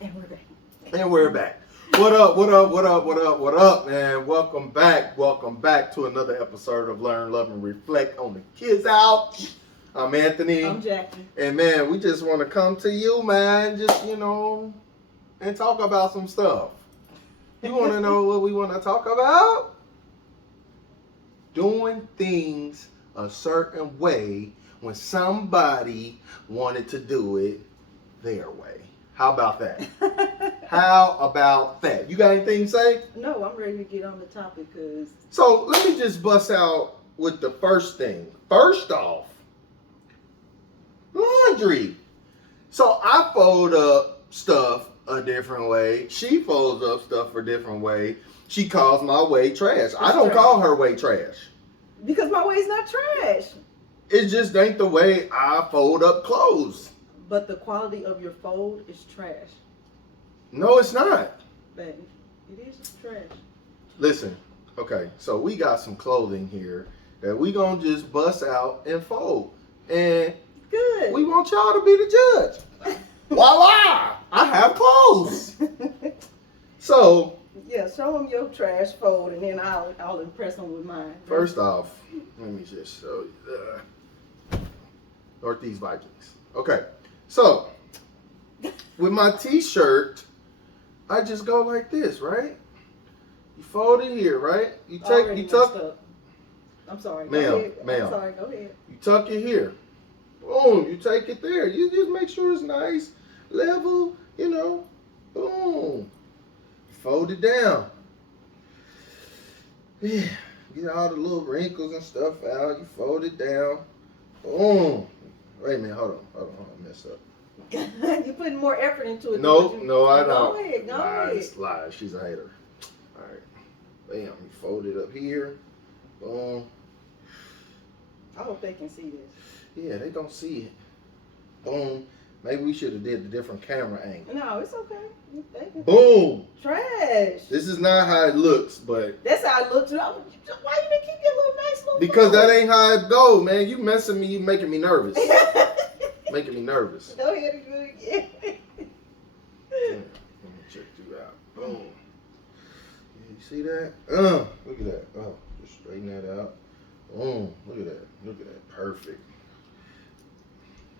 And we're back. And we're back. What up, what up, what up, what up, what up, man? Welcome back. Welcome back to another episode of Learn, Love, and Reflect on the Kids Out. I'm Anthony. I'm Jackie. And man, we just want to come to you, man, just, and talk about some stuff. You want to know what we want to talk about? Doing things a certain way when somebody wanted to do it their way. How about that? How about that? You got anything to say? No, I'm ready to get on the topic because... So let me just bust out with the first thing. First off, laundry. So I fold up stuff a different way. She folds up stuff a different way. She calls my way trash. I don't call her way trash. Because my way's not trash. It just ain't the way I fold up clothes. But the quality of your fold is trash. No, it's not. Baby, it is trash. Listen, okay, so we got some clothing here that we gonna just bust out and fold. And good. We want y'all to be the judge. Voila! I have clothes. So, yeah, show them your trash fold and then I'll impress them with mine. First off, let me just show you. Northeast Vikings. Okay, so with my t-shirt, I just go like this, right? You fold it here, right? You tuck. Up. I'm sorry. Ma'am. I'm sorry. Go ahead. You tuck it here. Boom. You take it there. You just make sure it's nice, level. Boom. Fold it down. Yeah. Get all the little wrinkles and stuff out. You fold it down. Boom. Wait a minute. Hold on. I messed up. You're putting more effort into it. No, I don't. Go ahead. Lies. She's a hater. All right. Bam. You fold it up here. Boom. I hope they can see this. Yeah, they don't see it. Boom. Maybe we should have did the different camera angle. No, it's okay. Boom. Trash. This is not how it looks, but that's how it looks. Why you didn't keep your little nice little? Because that ain't how it go, man. You messing me. You making me nervous. Making me nervous. Go ahead and do it again. Let me check you out. Boom. You see that? Look at that. Oh, just straighten that out. Boom. Look at that. Look at that. Perfect.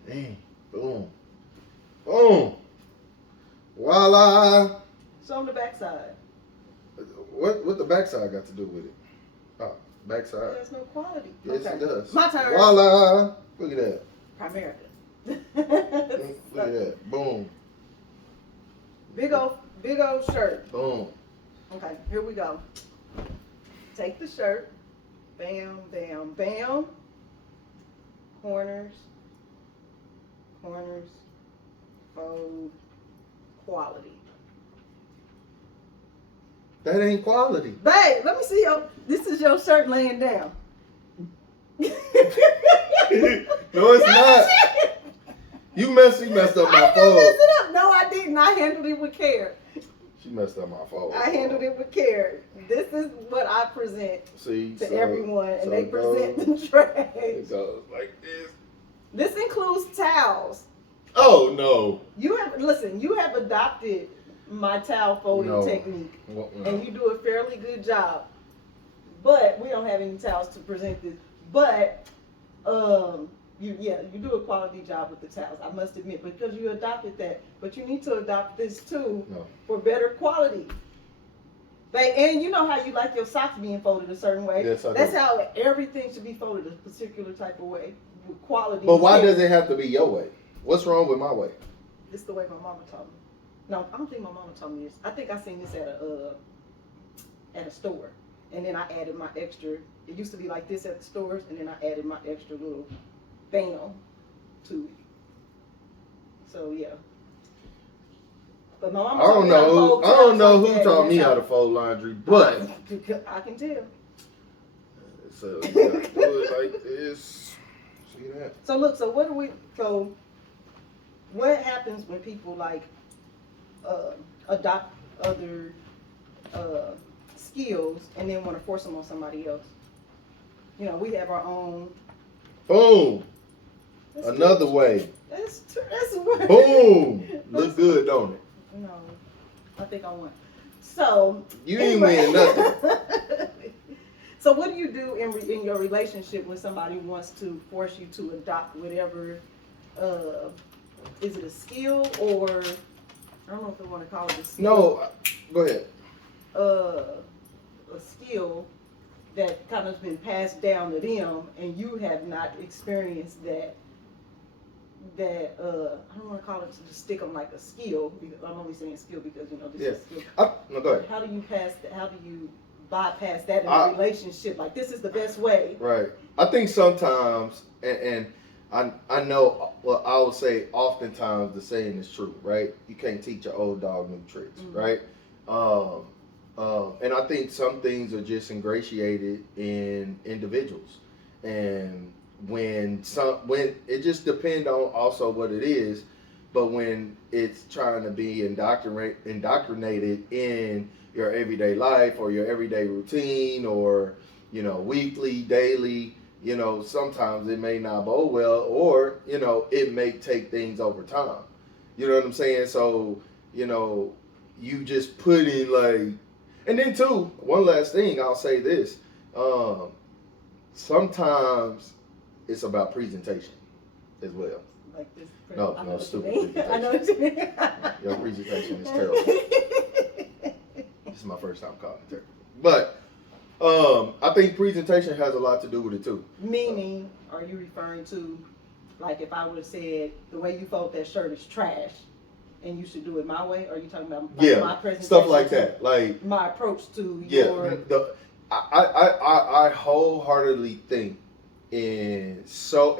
Dang. Boom. Boom. Voila. So on the backside. What the backside got to do with it? Oh, backside. There's no quality. Yes, okay. It does. My turn. Voila. Look at that. Primerica. Look at that. Boom. Big old shirt. Boom. Okay, here we go. Take the shirt. Bam, bam, bam. Corners. Fold. Quality. That ain't quality. Babe, let me see this is your shirt laying down. No, it's not. You messed up my fold. I didn't mess it up. No, I didn't. I handled it with care. She messed up my fold. I handled it with care. This is what I present to everyone, and they present the trash. It goes like this. This includes towels. Oh no! You have adopted my towel folding technique, and you do a fairly good job. But we don't have any towels to present this. But you do a quality job with the towels, I must admit, because you adopted that. But you need to adopt this too for better quality. And you know how you like your socks being folded a certain way. Yes, I do. That's how everything should be folded a particular type of way. With quality. But why does it have to be your way? What's wrong with my way? It's the way my mama taught me. No, I don't think my mama taught me this. I think I seen this at a store. And then I added my extra. It used to be like this at the stores, and then I added my extra little bam to it. So yeah. But my mama. I don't know who taught me how to fold laundry, but I can tell. So you gotta do it like this. See that? So look. So what happens when people like adopt other skills and then want to force them on somebody else? You know, we have our own. Boom. Another way. That's a word. Boom. Look good, don't it? No, I think I won. So you ain't winning nothing. So what do you do in your relationship when somebody wants to force you to adopt whatever? Is it a skill or I don't know if I want to call it a skill. No, go ahead. A skill that kind of been passed down to them, and you have not experienced that. I don't want to call it to stick them like a skill. Because I'm only saying skill because this is skill. No, go ahead. How do you pass that? How do you bypass that in a relationship? Like this is the best way. Right. I think sometimes, and I know. Well, I would say oftentimes the saying is true. Right. You can't teach an old dog new tricks. Mm-hmm. Right. And I think some things are just ingratiated in individuals, and when it just depends on also what it is, but when it's trying to be indoctrinated in your everyday life or your everyday routine or weekly, daily, sometimes it may not bode well, or it may take things over time. You know what I'm saying? So you just put in like. And then too, one last thing, I'll say this. Sometimes it's about presentation as well. Like this. No, stupid presentation. I know what you mean. Your presentation is terrible. This is my first time calling it terrible. But I think presentation has a lot to do with it too. Meaning, are you referring to, like if I would have said, the way you fold that shirt is trash, and you should do it my way? Or are you talking about my presentation? Stuff like that, like my approach to your. I wholeheartedly think in so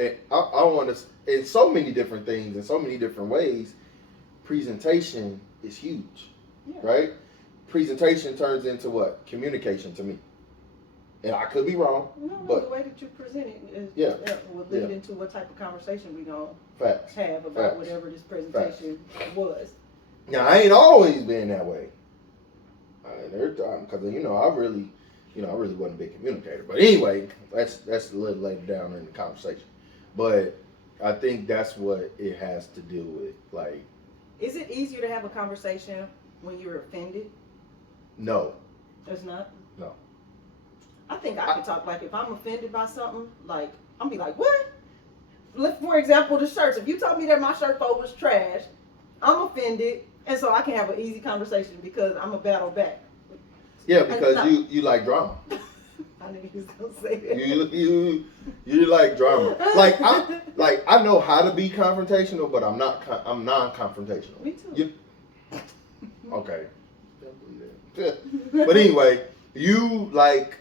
many different things in so many different ways. Presentation is huge, right? Presentation turns into what? Communication to me, and I could be wrong. No, but the way that you present it will lead into what type of conversation we gonna have about whatever this presentation was. Now I ain't always been that way. Every time, because I really wasn't a big communicator. But anyway, that's a little later down in the conversation. But I think that's what it has to do with. Like, is it easier to have a conversation when you're offended? No. It's not? No. I think I could talk, like, if I'm offended by something, like, I'm be like, what? For example, the shirts. If you told me that my shirt fold was trash, I'm offended, and so I can have an easy conversation because I'm a battle back. Yeah, because you like drama. I knew you was gonna say that. You like drama. Like I know how to be confrontational, but I'm non-confrontational. Me too. Okay. But anyway, you like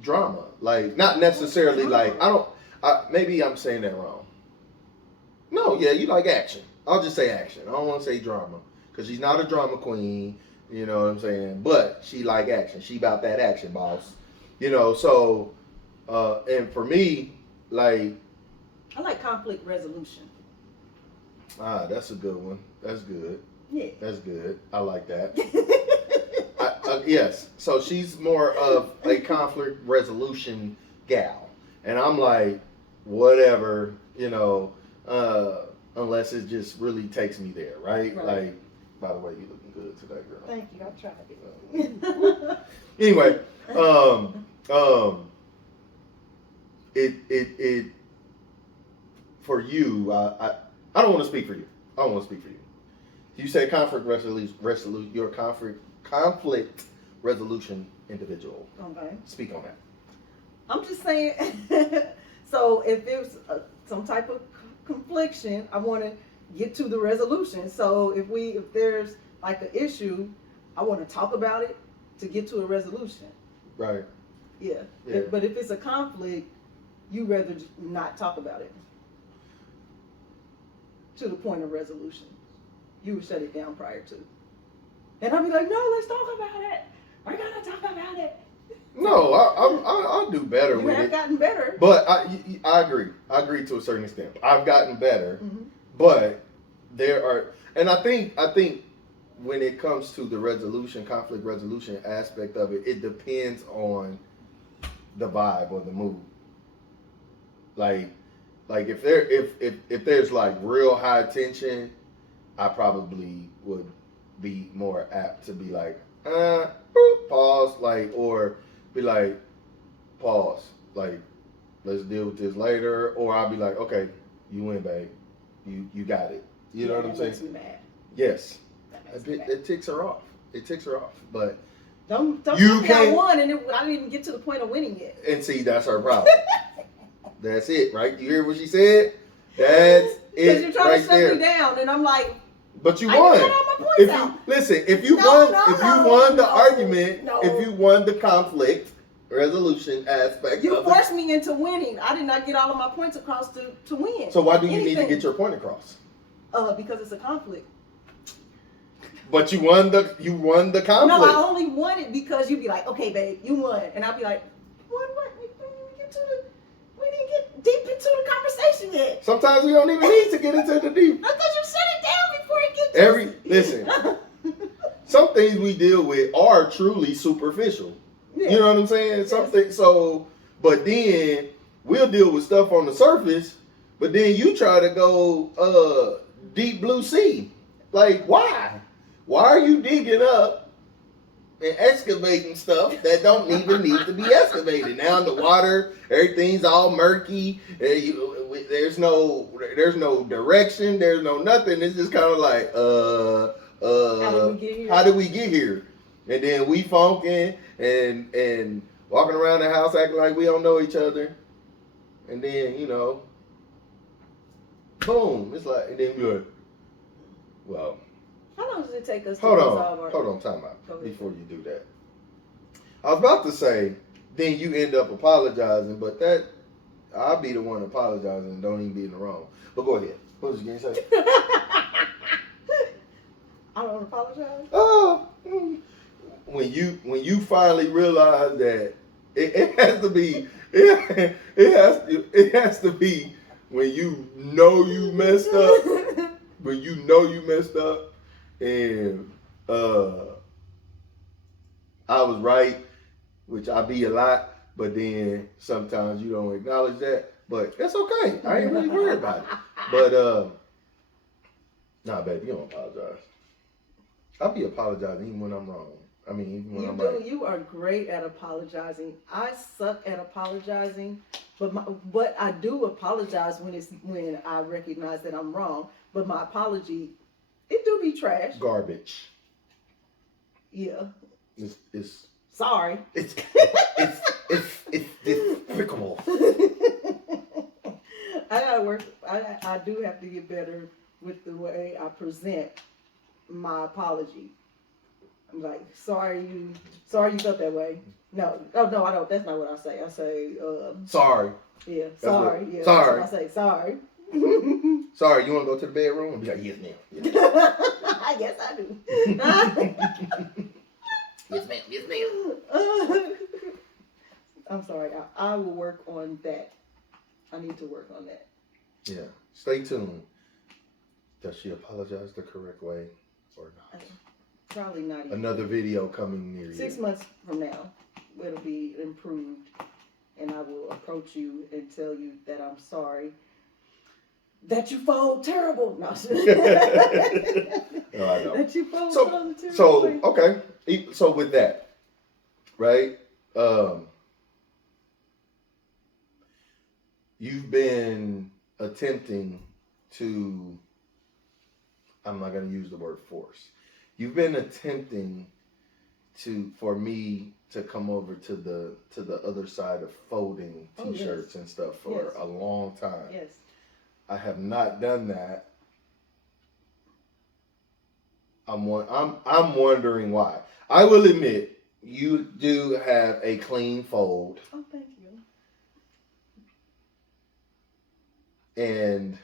drama. Like not necessarily like maybe I'm saying that wrong. No, you like action. I'll just say action. I don't want to say drama because she's not a drama queen. You know what I'm saying? But she like action. She about that action, boss. So and for me, like I like conflict resolution. That's a good one. That's good. Yeah. That's good. I like that. Yes. So she's more of a conflict resolution gal. And I'm like, whatever, unless it just really takes me there, right? Like, by the way, you looking good today, girl. Thank you. I tried it. Anyway, it for you, I don't want to speak for you. I don't want to speak for you. You say conflict resolution. You're a conflict resolution individual. Okay. Speak on that. I'm just saying. So if there's some type of confliction, I want to get to the resolution. So if there's like an issue, I want to talk about it to get to a resolution. Right. Yeah. But if it's a conflict, you rather not talk about it to the point of resolution. You would shut it down prior to. And I'd be like, no, let's talk about it. We're going to talk about it. No, I'll do better with it. You have gotten better. But I agree. I agree to a certain extent. I've gotten better. Mm-hmm. But there are, and I think when it comes to the conflict resolution aspect of it, it depends on the vibe or the mood. Like if there's like real high tension, I probably would be more apt to be like, pause, like, or be like, pause, like, let's deal with this later, or I'll be like, okay, you win, babe, you got it. You know what I'm saying? Makes me mad. Yes, it ticks her off. It ticks her off, but don't you tell me I can't. won, and I didn't even get to the point of winning yet. And see, that's her problem. That's it, right? You hear what she said? That's it. Because you're trying right to shut there. me down, and I'm like, but you I won. got all my points If out. you listen, if you No, won the no, argument, no. if you won the conflict resolution aspect, You of forced me into winning. I did not get all of my points across to win. So why do you need to get your point across? Because it's a conflict. But you won the conflict. No, I only won it because you'd be like, okay, babe, you won, and I'd be like, what? We didn't get deep into the conversation yet. Sometimes we don't even need to get into the deep. Because you shut it down before it gets listen. Some things we deal with are truly superficial. Yeah. You know what I'm saying? Something so, but then we'll deal with stuff on the surface, but then you try to go deep blue sea. Like, why? Why are you digging up and excavating stuff that don't even need to be excavated? Now in the water, everything's all murky. There's no direction. There's no nothing. It's just kind of like, how did we get here? And then we funking and walking around the house acting like we don't know each other. And then, boom. It's like, and then we're like, well. How long does it take us to resolve our... Hold on, time out before you do that. I was about to say, then you end up apologizing, but I'll be the one apologizing and don't even be in the wrong. But go ahead. What was you going to say? I don't apologize? Oh, when you finally realize that it has to be, it has to be when you know you messed up, when you know you messed up, and I was right, which I be a lot, but then sometimes you don't acknowledge that. But that's okay. I ain't really worried about it. But nah, baby, you don't apologize. I'll be apologizing even when I'm wrong. I mean, even when I'm right. You are great at apologizing. I suck at apologizing, but I do apologize when I recognize that I'm wrong. But my apology, it do be trash. Garbage. Yeah. It's sorry. It's despicable. I gotta work. I do have to get better with the way I present my apology. I'm like, sorry you felt that way. No, I don't. That's not what I say. I say, sorry. Yeah, sorry. Yeah, sorry. I say sorry. Sorry, you want to go to the bedroom? And be like, yes, ma'am. Yes. I guess I do. Yes, ma'am. Yes, ma'am. I'm sorry. I will work on that. I need to work on that. Yeah. Stay tuned. Does she apologize the correct way or not? Probably not. Another video coming near you. 6 months from now, it'll be improved, and I will approach you and tell you that I'm sorry. That you fold terrible. No, no, I don't. That you fold terrible. So okay. So with that, right? You've been attempting to. I'm not going to use the word force. You've been attempting for me to come over to the other side of folding T-shirts and stuff for a long time. Yes. I have not done that. I'm wondering why. I will admit you do have a clean fold. Oh, thank you. And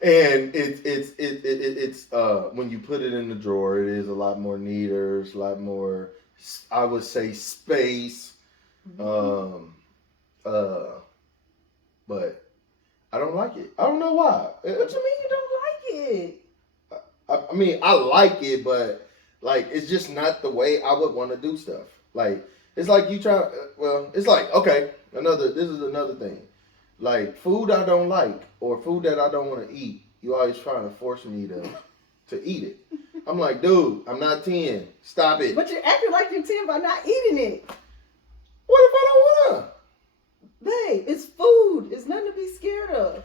it's when you put it in the drawer, it is a lot more neater. It's a lot more, I would say, space. Mm-hmm. But I don't like it. I don't know why. What you mean you don't like it? I mean, I like it, but like it's just not the way I would want to do stuff. Like it's like you try. Well, it's like okay. This is another thing. Like food I don't like or food that I don't want to eat, you always trying to force me to eat it. I'm like, dude, I'm not 10. Stop it. But you're acting like you're 10 by not eating it. What if I don't wanna? Babe, it's food. It's nothing to be scared of.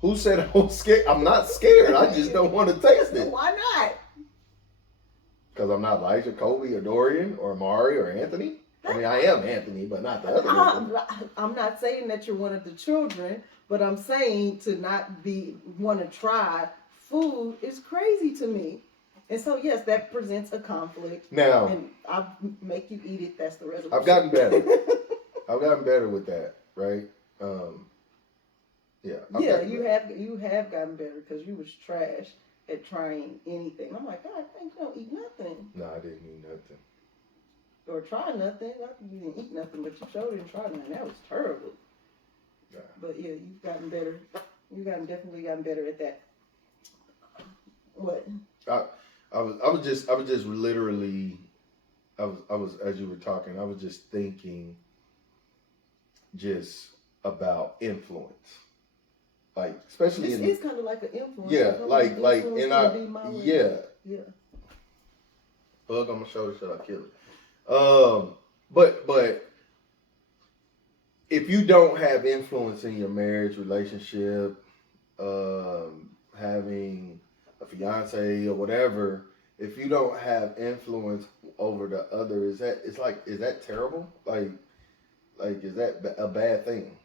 Who said I'm scared? I'm not scared. I just don't want to taste it. Why not? Because I'm not Elijah, Kobe, or Dorian, or Amari, or Anthony. I mean, I am Anthony, but not the other Anthony. I'm not saying that you're one of the children, but I'm saying to not want to try food is crazy to me. And so, yes, that presents a conflict. Now, and I'll make you eat it. That's the resolution. I've gotten better. I've gotten better with that, right? Yeah. Yeah, you have gotten better because you was trash at trying anything. I'm like, God, I think you don't eat nothing. No, I didn't eat nothing. Or try nothing. Not that you didn't eat nothing, but you sure didn't try nothing. That was terrible. Yeah. But yeah, you've gotten better. Definitely gotten better at that. What? I was just literally, I was as you were talking, I was just thinking just about influence. Like, especially it's kind of like an influence. Yeah, like in our, yeah. Bug on my shoulder, should I kill it? But if you don't have influence in your marriage, relationship, having a fiance or whatever, if you don't have influence over the other, is that terrible? Like is that a bad thing?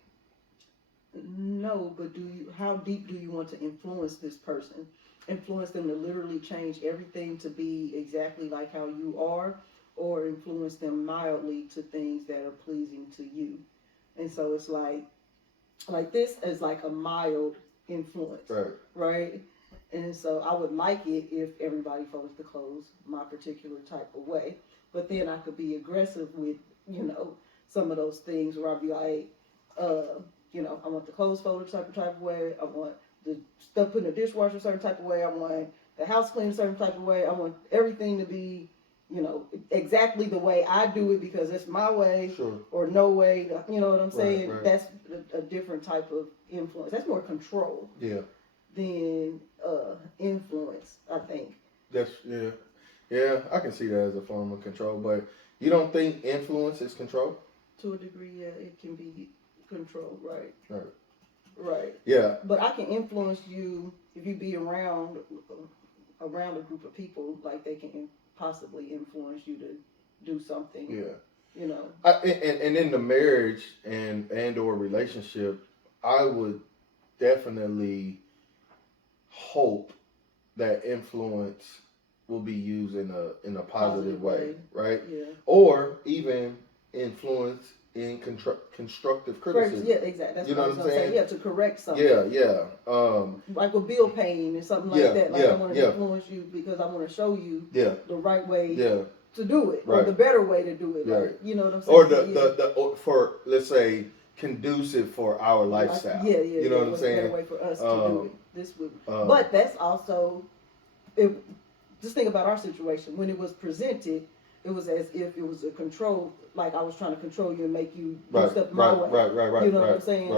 No, but how deep do you want to influence this person? Influence them to literally change everything to be exactly like how you are, or influence them mildly to things that are pleasing to you? And so it's like this is like a mild influence, right? And so I would like it if everybody follows the clothes my particular type of way, but then I could be aggressive with, some of those things where I'd be like, I want the clothes folded a certain type of way. I want the stuff put in the dishwasher a certain type of way. I want the house cleaned a certain type of way. I want everything to be, exactly the way I do it because it's my way, sure. Or no way. You know what I'm saying? Right. That's a different type of influence. That's more control. Yeah. Than influence, I think. Yeah. I can see that as a form of control, but you don't think influence is control? To a degree, yeah, it can be control, right? Right. Yeah. But I can influence you if you be around a group of people, like they can possibly influence you to do something. Yeah. And in the marriage and or relationship, I would definitely hope that influence will be used in a positive way, right? Yeah. Or even influence in constructive criticism. Yeah, exactly. That's you know what I'm saying? Yeah, to correct something. Yeah. Like with bill paying and something like that. Like I want to influence you because I want to show you the right way to do it, or the better way to do it. Right. Like, you know what I'm saying? Or for, let's say, conducive for our lifestyle. Yeah. You know what I'm saying? A better way for us to do it. This would, but that's also, just think about our situation. When it was presented, it was as if it was a control, like I was trying to control you and make you do stuff my way. Right. You know what I'm saying?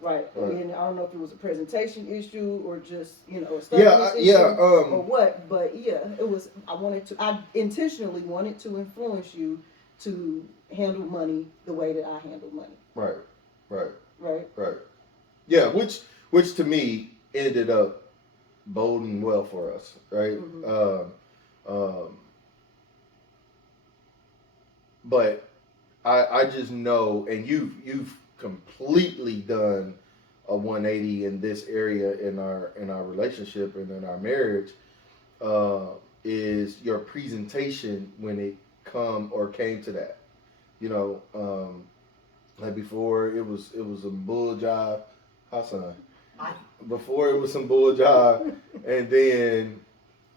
Right. And I don't know if it was a presentation issue or just, a stuff issue or what, but it was, I intentionally wanted to influence you to handle money the way that I handle money. Right. Yeah, which to me ended up boding well for us, right? Mm-hmm. But I just know, and you've completely done a 180 in this area in our relationship and in our marriage, is your presentation when it came to that. Like before it was some bull job. Hi, son. Before it was some bull job, and then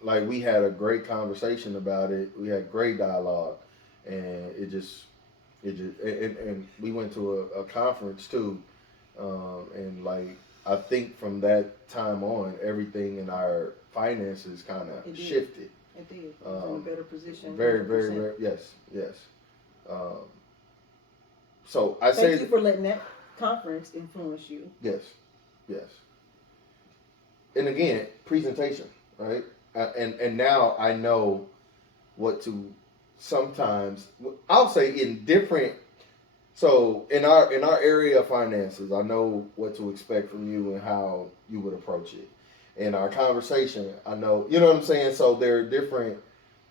like we had a great conversation about it. We had great dialogue, and and we went to a conference too, and like I think from that time on, everything in our finances kind of shifted. It did. It was in a better position. Very, yes. So I Thank you for letting that conference influenced you. Yes, yes. And again, presentation, right? And now I know what to sometimes. I'll say in different. So in our area of finances, I know what to expect from you and how you would approach it. In our conversation, I know, you know what I'm saying. So there are different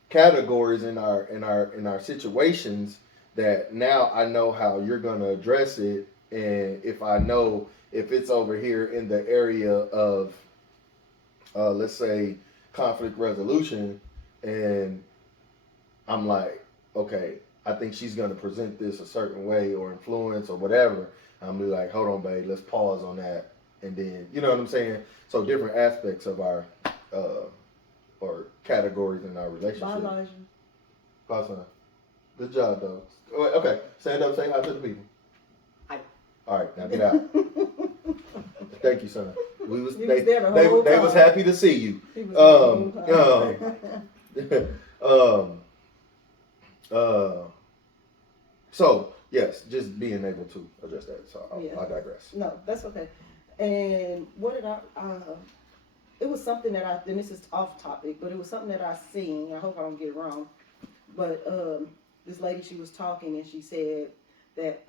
categories in our situations that now I know how you're gonna address it, and if I know if it's over here in the area of let's say conflict resolution, and I'm like, okay, I think she's gonna present this a certain way or influence or whatever. I'm be like, hold on, babe, let's pause on that, and then you know what I'm saying. So different aspects of our or categories in our relationship. Bye, Awesome. Good job, though. Okay, stand up, say hi to the people. Hi. All right, now get out. Thank you, son. They was happy to see you. So yes, just being able to address that. So I digress. No, that's okay. And what did it was something that and this is off topic, but it was something that I seen. I hope I don't get it wrong. But this lady, she was talking and she said that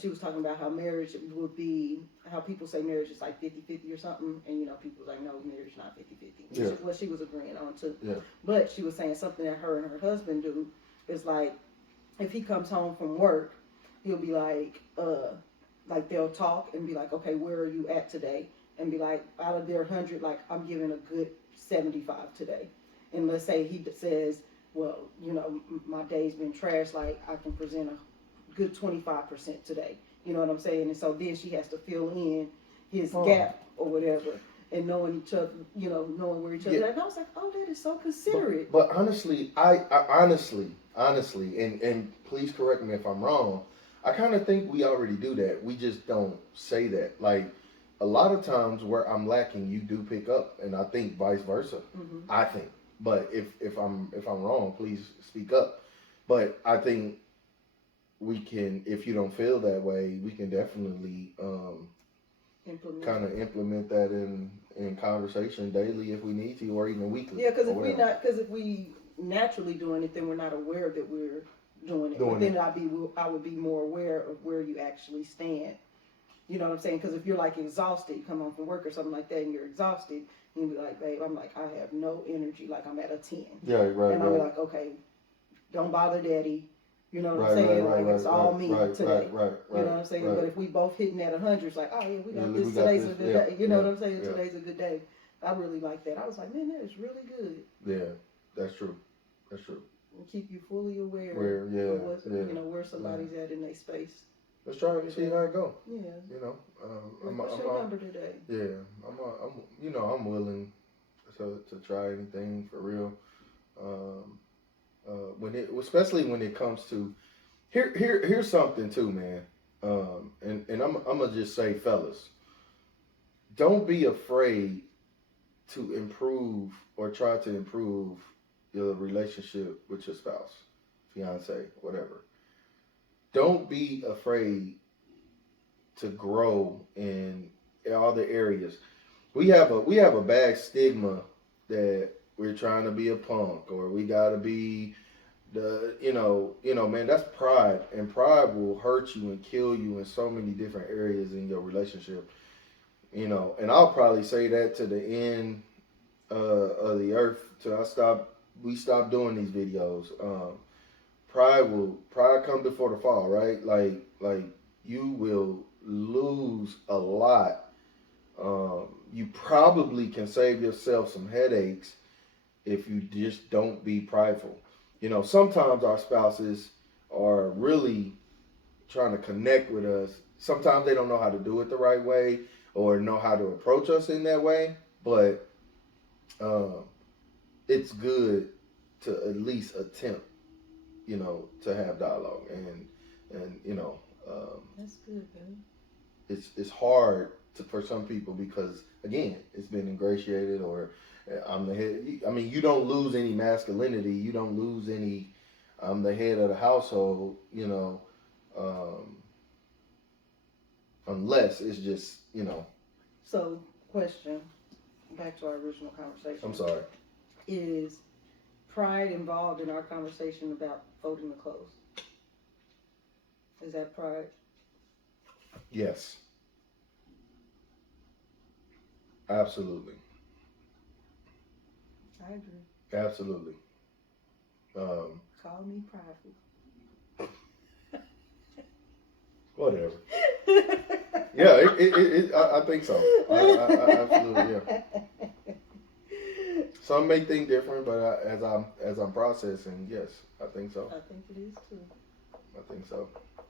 she was talking about how marriage would be, how people say marriage is like 50-50 or something. And, you know, people was like, no, marriage is not 50-50. Yeah. What she was agreeing on too. Yeah. But she was saying something that her and her husband do is like, if he comes home from work, he'll be like they'll talk and be like, okay, where are you at today? And be like, out of their 100, like, I'm giving a good 75 today. And let's say he says, well, you know, my day's been trashed, like, I can present a good 25% today. You know what I'm saying? And so then she has to fill in his gap or whatever. And knowing each other, you know, knowing where each other at. And I was like, oh, that is so considerate. But honestly, I honestly, and please correct me if I'm wrong, I kind of think we already do that. We just don't say that. Like, a lot of times where I'm lacking, you do pick up, and I think vice versa. Mm-hmm. I think, but if I'm wrong, please speak up. But I think we can, if you don't feel that way, we can definitely kind of implement that in conversation daily if we need to, or even weekly. Yeah, because if we naturally doing it, then we're not aware that we're doing it. But then I would be more aware of where you actually stand. You know what I'm saying? Because if you're like exhausted, you come home from work or something like that, and you're exhausted, you'll be like, babe, I'm like, I have no energy, like I'm at a 10. Yeah, right. And I'll be like, okay, don't bother daddy. You know what I'm saying? It's all me today. Right. You know what I'm saying? But if we both hitting at 100, it's like, oh yeah, we got this. Today's a good day. You know what I'm saying? Yeah. Today's a good day. I really like that. I was like, man, that is really good. Yeah, that's true. That's true. And keep you fully aware of what, you know, where somebody's at in their space. Let's try to see how it go. Yeah. You know, what's your number today? Yeah, I'm willing to try anything for real. Especially when it comes to here's something too, man. And I'm gonna just say, fellas, don't be afraid to improve or try to improve your relationship with your spouse, fiance, whatever. Don't be afraid to grow in all the areas. We have a bad stigma that we're trying to be a punk or we gotta be man, that's pride, and pride will hurt you and kill you in so many different areas in your relationship. You know, and I'll probably say that to the end of the earth till we stop doing these videos. Pride come before the fall, right? Like you will lose a lot. You probably can save yourself some headaches if you just don't be prideful. You know, sometimes our spouses are really trying to connect with us. Sometimes they don't know how to do it the right way or know how to approach us in that way, but it's good to at least attempt, you know, to have dialogue and you know, that's good, man. It's hard for some people because again, it's been ingratiated or I'm the head. I mean, you don't lose any masculinity. You don't lose any. I'm the head of the household. You know, unless it's just, So, question, back to our original conversation. I'm sorry. Is pride involved in our conversation about folding the clothes? Is that pride? Yes. Absolutely. I agree. Absolutely. Call me prideful. Whatever. Yeah, I think so. I absolutely, yeah. Some may think different, but as I'm processing, yes, I think so. I think it is too. I think so. I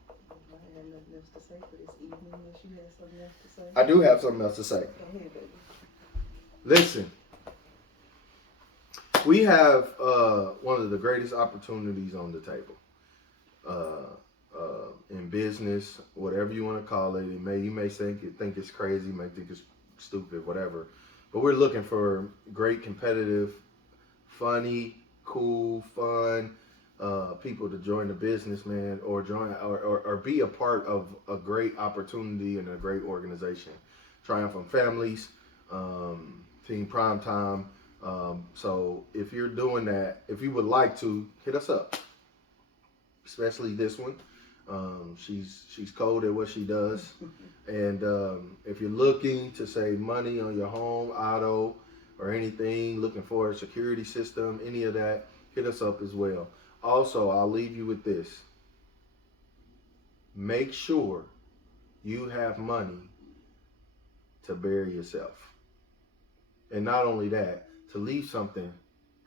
have nothing else to say for this evening unless you have something else to say. I do have something else to say. Go ahead, baby. Listen, we have one of the greatest opportunities on the table. In business, whatever you want to call it, you may think it's crazy, you may think it's stupid, whatever. But we're looking for great, competitive, funny, cool, fun people to join the business, man, or be a part of a great opportunity and a great organization. Triumphant Families, Team Primetime. So if you're doing that, if you would like to, hit us up. Especially this one. She's cold at what she does. And if you're looking to save money on your home, auto, or anything, looking for a security system, any of that, hit us up as well. Also, I'll leave you with this. Make sure you have money to bury yourself. And not only that, to leave something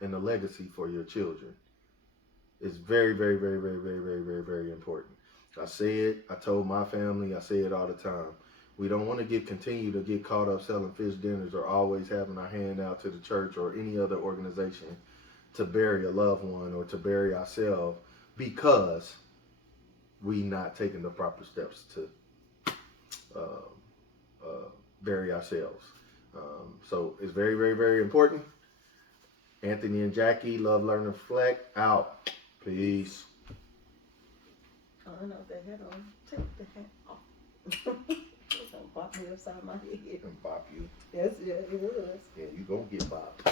in a legacy for your children. It's very, very, very, very, very, very, very, very important. I say it, I told my family, I say it all the time. We don't want to continue to get caught up selling fish dinners or always having our hand out to the church or any other organization to bury a loved one or to bury ourselves because we not taking the proper steps to bury ourselves. So it's very, very, very important. Anthony and Jackie, Love, Learn, and Reflect, out. Peace. I don't know if that hat on. Take the hat off. It's gonna bop me upside my head. And bop you. Yes, yeah, it was. Yeah, you gonna get bopped.